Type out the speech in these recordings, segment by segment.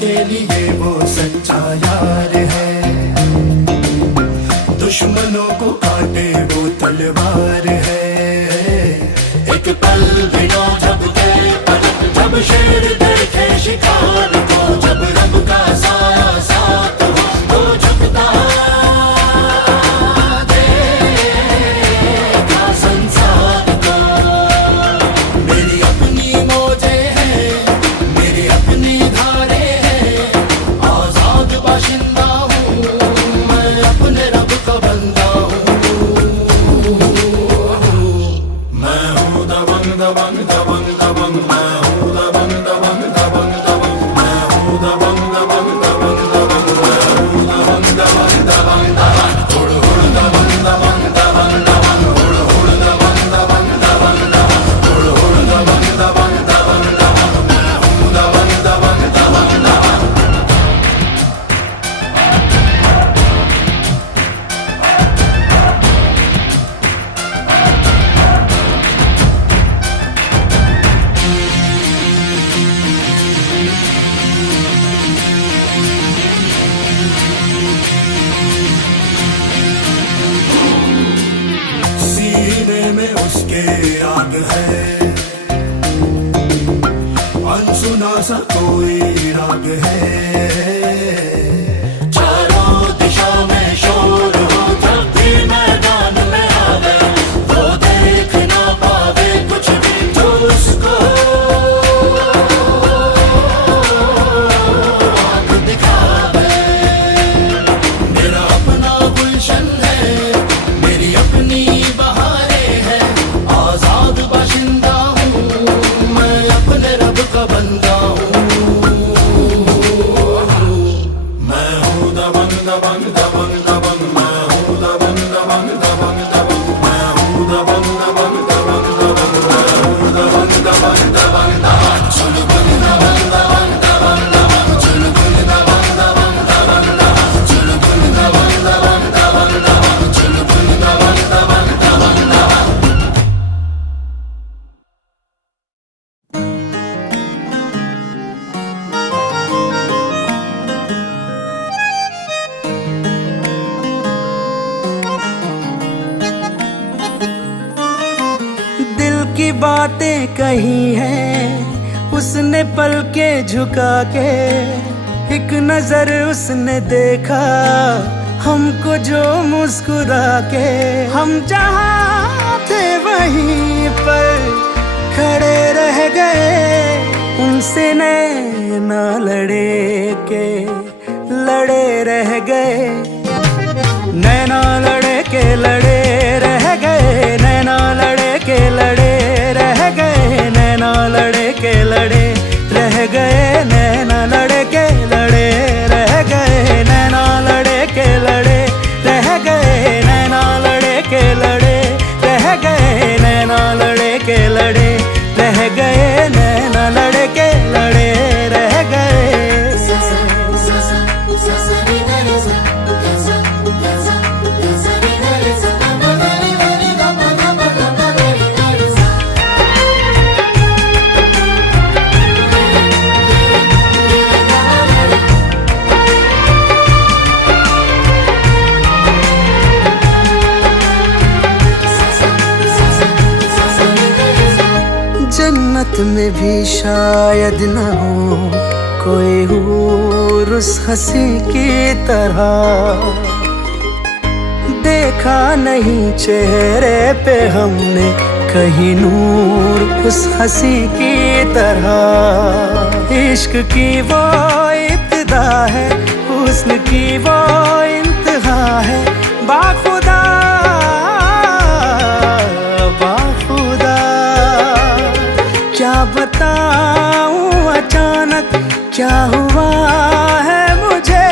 के लिए वो सच्चा यार है, दुश्मनों को काटे वो तलवार है। एक पल बिना झपके पलक, जब शेर देखे शिकार को, जब रब का साया साथ हो तो झुकता देखा संसार को। मेरी अपनी मौजे हैं, मेरी अपनी धारे हैं, आजाद बाशिंदा हूँ मैं, अपने रब का बंदा हूँ। मैं हूँ दबंग दबंग दबंग दबंग, मैं हूँ दबंग दबंग दबंग दबंग, मैं हूँ दबंग दबंग दबंग दबंग, मैं हूँ दबंग दबंग दबंग दबंग, हुड़ हुड़ दबंग दबंग दबंग दबंग, हुड़ हुड़ दबंग दबंग दबंग दबंग, हुड़ हुड़ दबंग दबंग दबंग दबंग, मैं हूँ दबंग दबंग दबंग दबंग। सीने में उसके आग है, अनसुना सा कोई राग है। चारों दिशा में शोर हो, जब भी मैदान में आवे, वो देख ना पावे कुछ भी जो उसको आँख दिखावे। मेरा अपना गुलशन है, मेरी अपनी बहारें हैं, आजाद बाशिंदा हूँ मैं, अपने रब का बंदा हूँ। मैं हूँ दबंग दबंग दबंग दबंग, मैं हूँ दबंग दबंग दबंग दबंग, मैं हूँ दबंग दबंग दबंग दबंग, मैं हूँ दबंग दबंग दबंग दबंग, चुलबुल दबंग दबंग दबंग दबंग, चुलबुल दबंग दबंग दबंग दबंग, चुलबुल दबंग दबंग दबंग दबंग, चुलबुल दबंग दबंग दबंग दबंग। दिल की बातें कही हैं उसने पल के झुका के, एक नजर उसने देखा हमको जो मुस्कुरा के। हम जहाँ थे वहीं पर खड़े रह गए, उनसे नैना लड़े के लड़े रह गए, नैना लड़े के लड़े रह गए, नैना लड़े के लड़े रह गए, नैना लड़े किस्मत में भी शायद न हो कोई हूर उस हंसी की तरह। देखा नहीं चेहरे पे हमने कहीं नूर उस हंसी की तरह। इश्क की वो इब्तिदा है, हुस्न की वो इंतहा है। बाखुदा बाखुदा क्या बताऊं अचानक क्या हुआ है मुझे।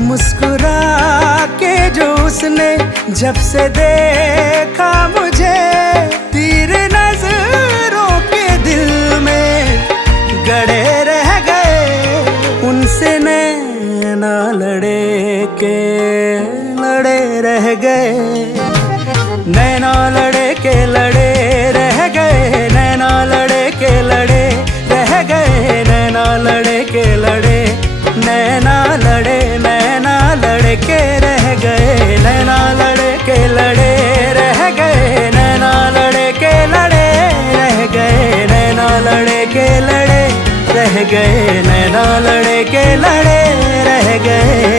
मुस्कुरा के जो उसने जब से देखा मुझे, तीर नजरों के दिल में गड़े रह गए। उनसे नैना लड़े के लड़े रह गए। नैना लड़े के लड़े रह गए। नैना लड़े के लड़े रह गए। नैना लड़े के लड़े नैना लड़े नैना लड़े के रह गए। नैना लड़े के लड़े रह गए। नैना लड़े के लड़े रह गए। नैना लड़े के लड़े रह गए। नैना लड़े के लड़े रह गए।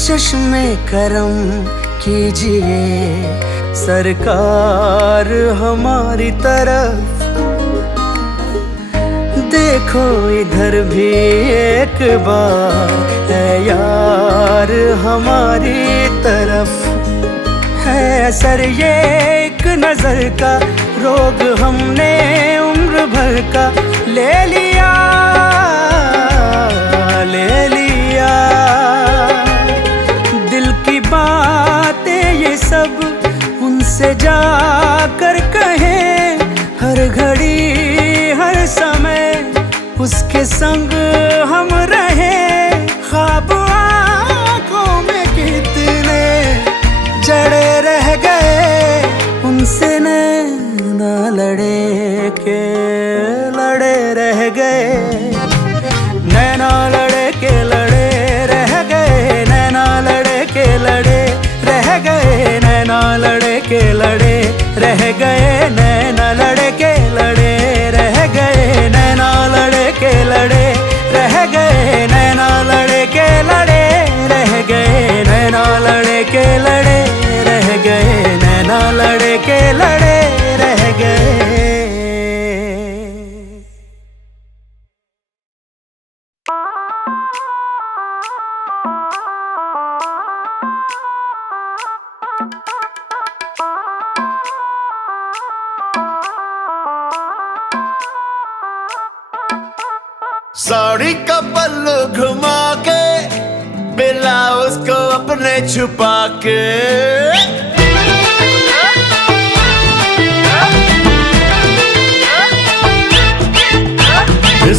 चश्मे करम कीजिए सरकार हमारी तरफ। देखो इधर भी एक बार है यार हमारी तरफ। है असर ये एक नजर का, रोग हमने उम्र भर का ले लिया ले लिया। बातें ये सब उनसे जाकर कहें, हर घड़ी हर समय उसके संग हम रहे। ख्वाब आँखों में कितने जड़े रह गए। उनसे नैना लड़े के लड़े रह गए। नैना लड़े के लड़े रह गए। नैना लड़े के लड़े रह गए। नैना लड़े के लड़े रह गए। नैना लड़े के लड़े रह गए। नैना लड़े के लड़े रह गए। नैना लड़े के लड़े रह गए। नैना लड़े के लड़े रह गए। नैना लड़े के लड़े रह गए। साड़ी का पल्लू घुमा के ब्लाउज को अपने छुपा के।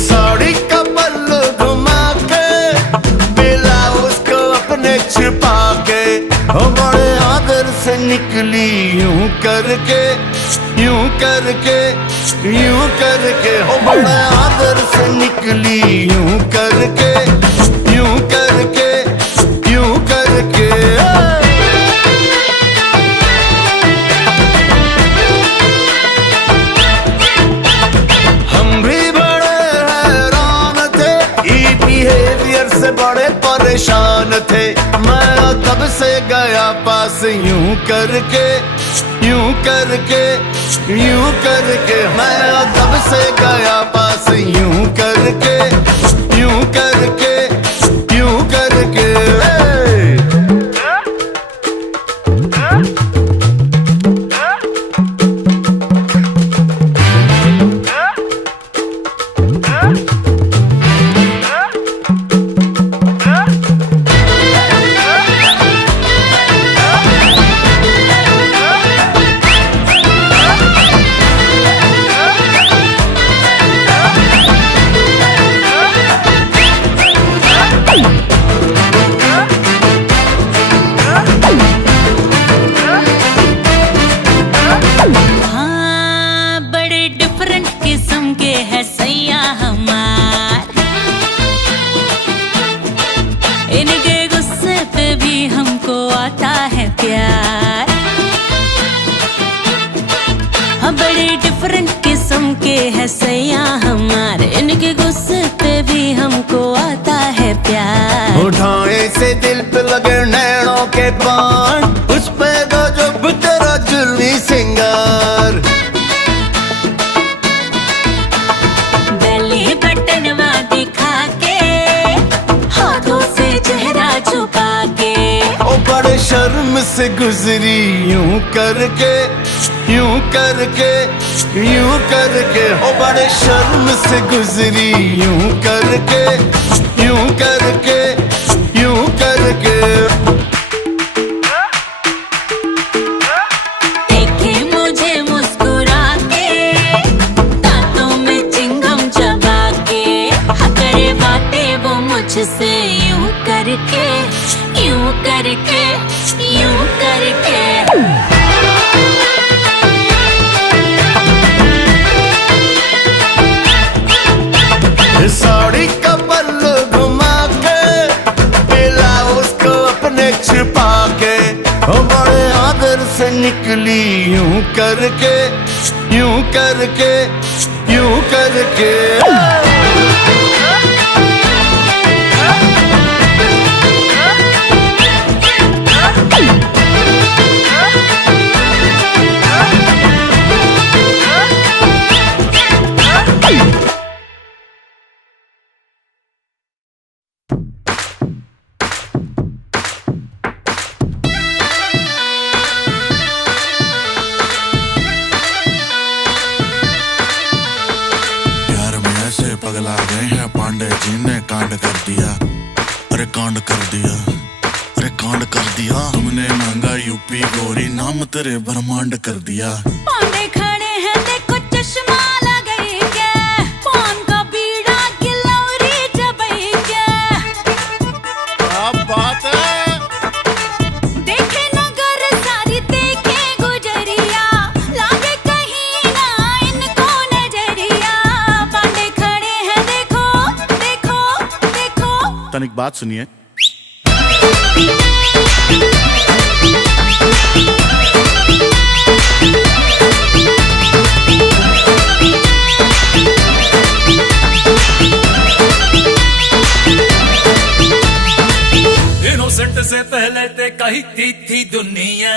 साड़ी का पल्लू घुमा के ब्लाउज को अपने छुपा के। बड़े आदर से निकली यूं करके यूं करके यूं करके। हो बड़े आदर से निकली यूं करके यूं करके यूं करके। हम भी बड़े हैरान थे, ई बिहेवियर से बड़े परेशान थे। मैं तब से गया पास यूं करके यूं करके यूं करके। मैं तब से गया पास यूं करके यूं करके यूं करके। के है सैया हमारे, इनके गुस्से पे भी हमको आता है प्यार। उठाए से दिल पे लगे नैनों के बाण, उस पे गजब तेरा जुल्मी सिंगार। बेली बटनवा दिखा के, हाथों से चेहरा छुपा के, ओ बड़े शर्म से गुजरी यूं करके, यूं करके, यूं करके। ओ बड़े शर्म से गुजरी यूं करके, यूं करके, यूं करके। देखे मुझे मुस्कुरा के, दांतों में चिंगम चबा के, करे बातें वो मुझसे यूं करके, यूं करके, यूं करके। साड़ी का पल्लू घुमा के, ब्लाउज को अपने छिपा के, ओ बड़े आदर से निकली यूं करके, यूं करके, यूं करके। पगला गए हैं पांडे जी ने कांड कर दिया, अरे कांड कर दिया, अरे कांड कर दिया। तुमने मांगा यूपी गोरी, नाम तेरे ब्रह्मांड कर दिया। पांडे खड़े हैं देखो चश्मा लगाएंगे, पान का बीड़ा गिलौरी चबाएंगे। क्या बात है। देखे नगर सारी देखे गुजरिया, लागे कहीं ना इनको नजरिया। पांडे खड़े हैं देखो, देखो, देखो। तनिक बात सुनिए। इनोसेंट से पहले ते कही थी दुनिया,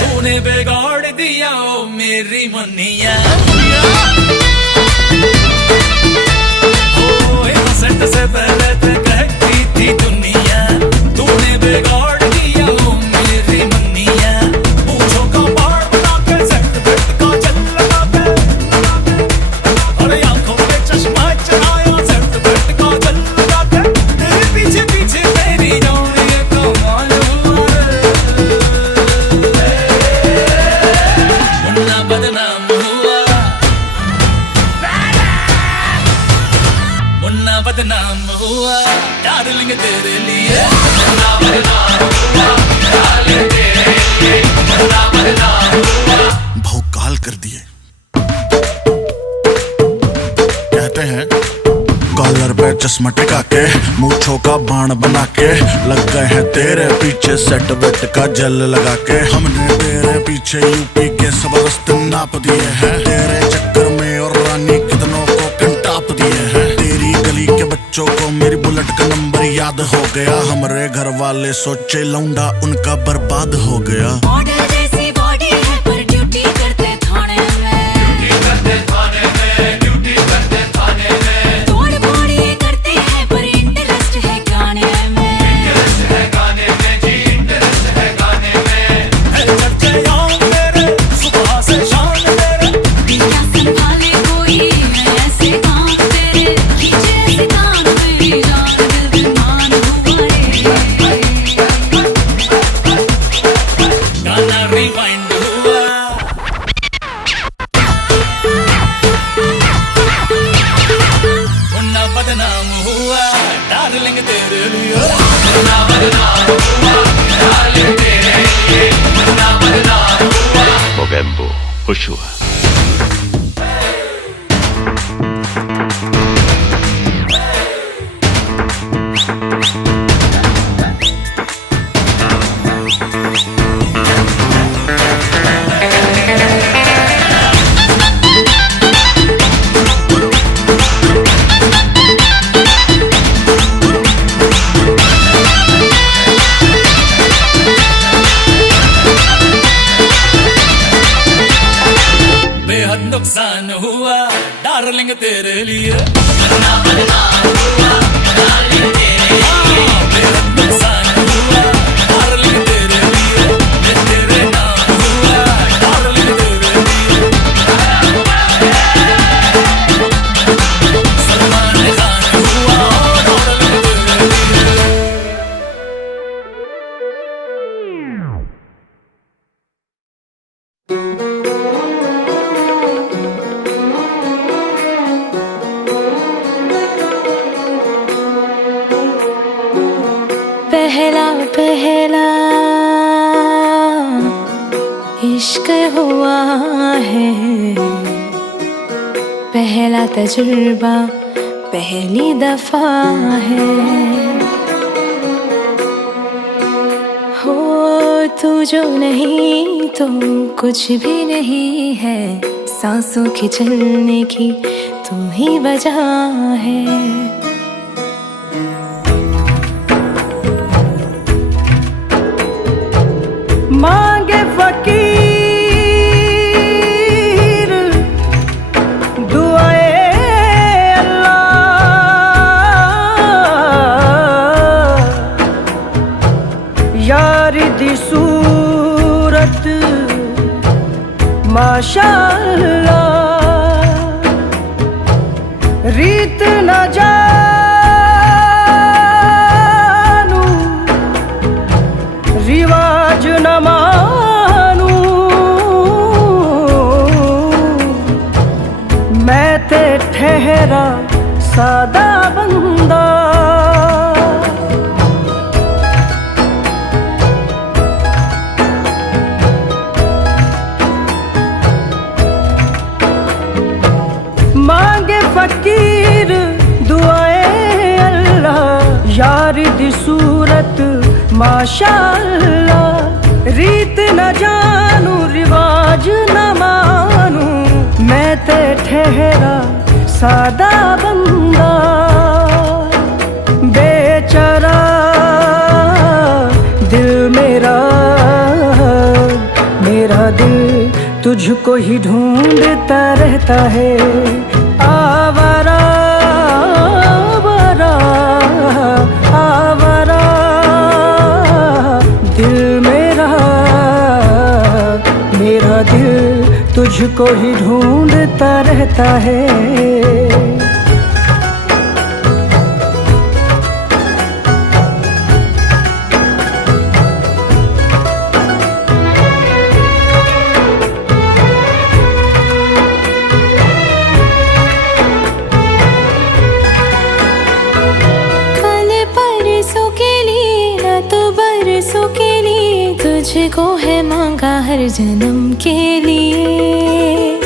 तूने बिगाड़ दिया ओ मेरी मनिया। ओ इनोसेंट से पहले ते कहती थी दुनिया, तूने बिगाड़ दिया ओ मेरी मनिया। पूछो का बाढ़ बना के, सेट बेट का जल लगा के, अरे आंखों में चश्मा चढ़ाया, सेट बेट का जल लगा के। तेरे पीछे पीछे तेरी दौड़ी है कमाल हुआ रे। मुन्ना बदनाम हुआ, मुन्ना बदनाम हुआ डार्लिंग तेरे लिए। मुन्ना बदनाम हुआ डार्लिंग तेरे लिए, मुन्ना बदनाम हुआ। भौकाल कर दिए। कहते हैं कॉलर पे चश्मा टिका के, मूंछों का बाण बना के, लग गए हैं तेरे पीछे सेट वेट का जल लगा के। हमने तेरे पीछे यूपी के सब रास्ते नाप दिए हैं, तेरे चक्कर में और रानी कितनों को कंटाप दिए हैं। तेरी गली के बच्चों को मेरी बुलेट का नंबर याद हो गया, हमारे घर वाले सोचे लौंडा उनका बर्बाद हो गया। मॉडल जैसी बॉडी है पर ड्यूटी करते थाने में, ड्यूटी करते थाने में, ड्यूटी करते थाने में। तोड़ फोड़ ये करते हैं पर इंटरेस्ट है गाने में, इंटरेस्ट है गाने में जी, इंटरेस्ट है गाने में। है चर्चे याद मेरे सुबह से शाम मेरे, क्या संभाले कोई है ऐसे काम तेरे, खींचे ऐसे काम मेरी जान दिल दीवान हुआ रे। गाना रिवाइंड हुआ। मुन्ना बदनाम हुआ डार्लिंग तेरे लिए। मुन्ना बदनाम हुआ डार्लिंग तेरे लिए, मुन्ना बदनाम हुआ। मोगेम्बो खुश हुआ। पहला पहला इश्क हुआ है, पहला तजुर्बा पहली दफा है। हो तू जो नहीं तो कुछ भी नहीं है, सांसों के चलने की तू ही वजह है। मांगे फकीर दुआए अल्लाह, यारी दी सूरत माशाअल्लाह, रीत न जानू रिवाज न मानू, मैं ते ठहरा सादा बंदा। मांगे फकीर दुआए अल्लाह, यारी दी सूरत माशाअल्लाह, रीत न जानू रिवाज न मानू, मैं ते ठहरा सादा बंदा। बेचारा दिल मेरा, मेरा दिल तुझको ही ढूंढता रहता है। आवारा आवारा आवारा दिल मेरा, मेरा दिल तुझको ही ढूंढता रहता है। तुझको है मांगा हर जन्म के लिए,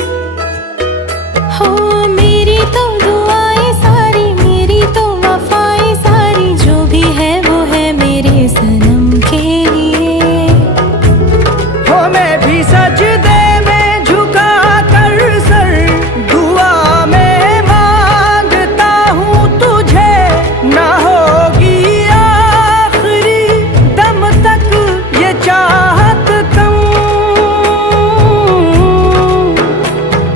हो मेरी तो दुआएं सारी, मेरी तो वफाएं सारी, जो भी है वो है मेरे सनम के लिए। हो मैं भी सजदे में झुका कर सर, दुआ में मांगता हूँ तुझे, ना होगी आखिरी दम तक ये चाहत कम।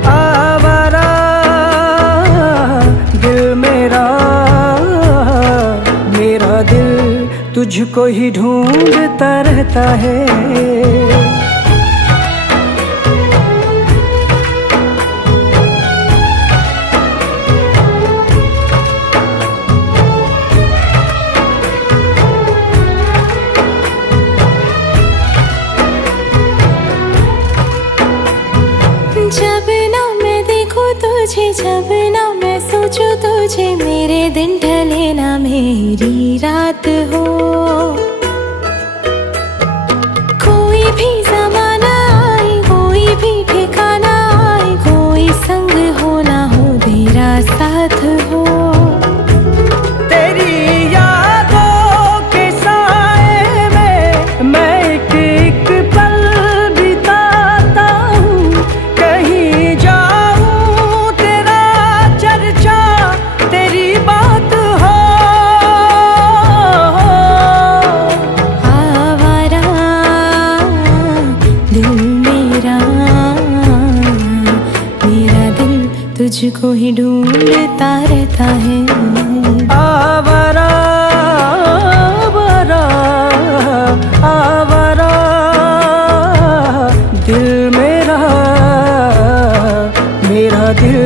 आवारा दिल मेरा, मेरा दिल तुझको ही ढूंढता रहता है। जब ना मैं देखूं तुझे, जब ना मैं सोचूं तुझे, मेरे दिन ढले ना मेरी रात हो। कोई भी ज़माना आए, कोई भी ठिकाना आए, कोई संग हो ना हो तेरा साथ हो। तेरी यादों के साए में मैं एक एक पल बिताता हूँ, कहीं जाऊँ तेरा चर्चा तेरी बात हो। आवारा दिल मेरा, मेरा दिल तुझको ही ढूंढता रहता है। आवारा आवारा आवारा दिल मेरा, मेरा दिल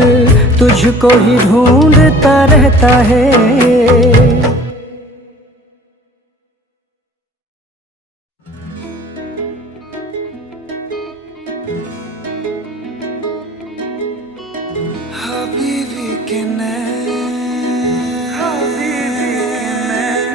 तुझको ही ढूंढता रहता है। हबीबी के नैन, हबीबी के नैन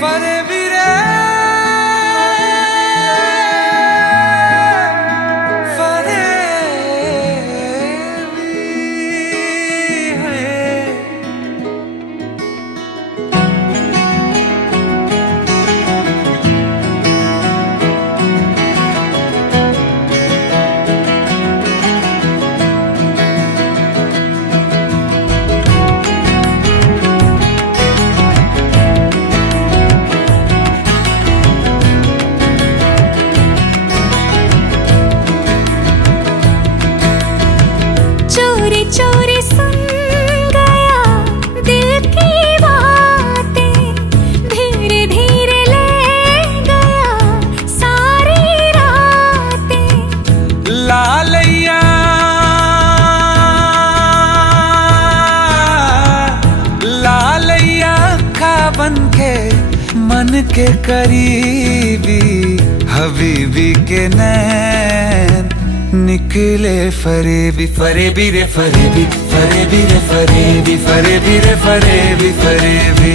फरेबी रे चोरी चोरी सुन गया दिल की बातें, धीरे धीरे ले गया सारी रातें। लालैया लालैया खा बन के मन के करीबी, हबीबी के नैन निकले फरेबी। फरेबी रे फरेबी, फरेबी रे फरेबी, फरेबी रे फरेबी, फरेबी।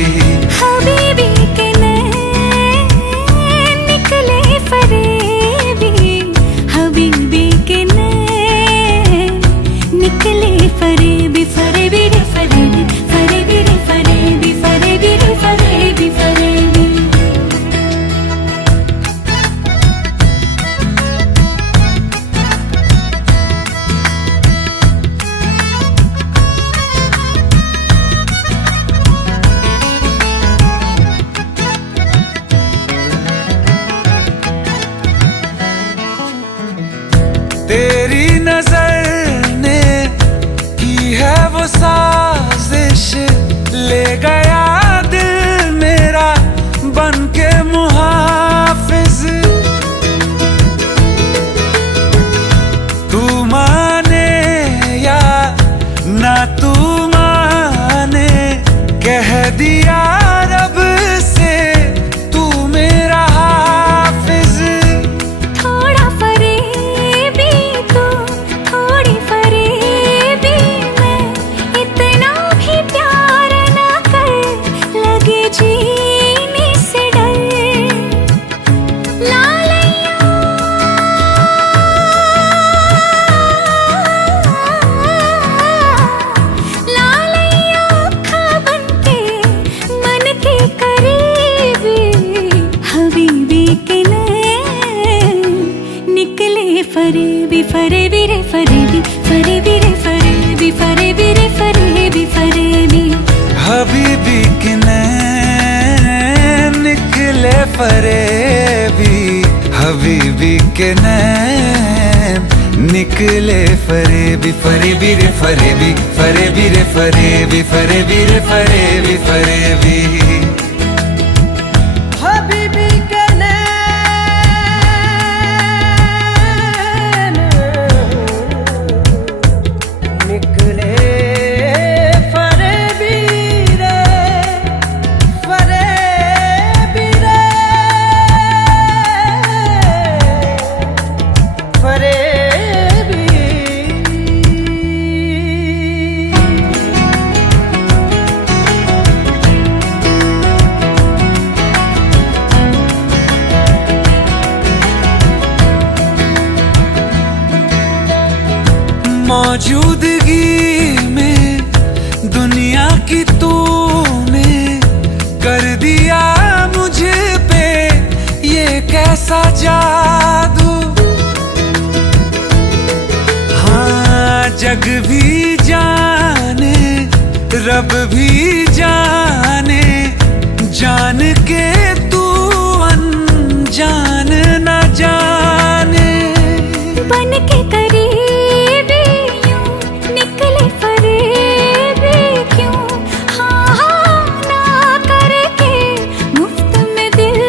हबीबी के नैन निकले फरेबी, हबीबी के नैन निकले फरेबी। फरेबी रे फरेबी, फरेबी रे फरेबी, फरेबी रे फरेबी, फरेबी। तेरी नजर ने की है वो साजिश, ले गया दिल मेरा बन के मुहाफिज। तू माने या ना तू माने, कह दिया रब से तू मेरा हाफिज। थोड़ा फरेबी तू, थोड़ी फरेबी मैं, इतना भी प्यार ना कर लगे जीने से डर। लालैया लालैया खा बन के मन के करीबी, हबीबी के नैन निकले फरेबी। फरेबी रे फरेबी, फरेबी रे फरेबी, फरेबी रे फरेबी, फरेबी। हबीबी के नैन निकले फरेबी, हबीबी के नैन निकले फरेबी। फरेबी रे फरेबी, फरेबी रे फरेबी, फरेबी रे फरेबी, फरेबी। हबीबी के नैन निकले फरेबी रे, फरेबी रे, फरेबी। मौजूदगी में दुनिया की तूने कर दिया मुझ पे ये कैसा जादू। हाँ जग भी जाने रब भी जाने, जान के तू अनजान न जाने। बन के करीबी यूं निकले फरेबी क्यों, हाँ हाँ ना करके मुफ्त में दिल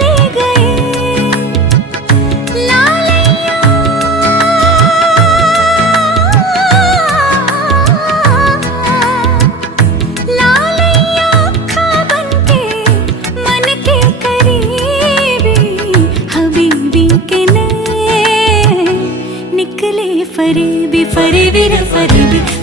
ले गए। लालैया लालैया खा बन के मन के करीबी, फरेबी फरेबी रे फरेबी